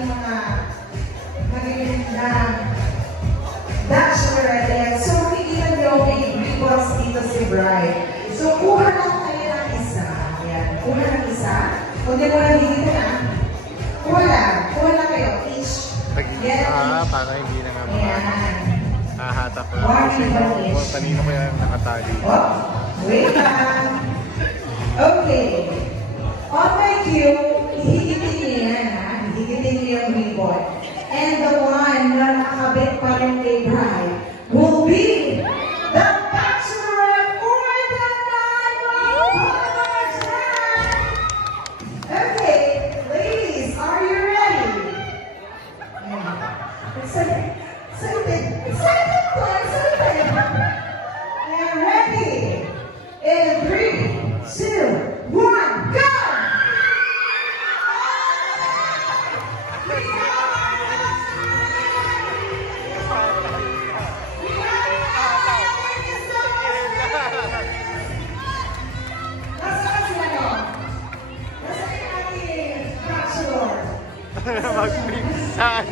ating mga magiging na bachelorette. Ayan. So, makikita nyo may reports dito si Bride. So, kuha lang kayo ng isa. Ayan. Kuha ng isa. Huwag mo lang dito na. Kuha lang. Kuha lang kayo. Each. Pag-isa, para hindi na nga hahatak lang. Kasi kanino kaya nakatali. Oh, wait lang. Okay. On my cue, hihigitin niyo yan, ha? Hihigitin niyo yung ribbon. And the one na nakakabit pa rin kay Bride will be the Bachelorette for the night of Bachelorette! Okay, ladies, are you ready? Excited po, excited! And ready? In 3, 2, 1, go! Magpinsan!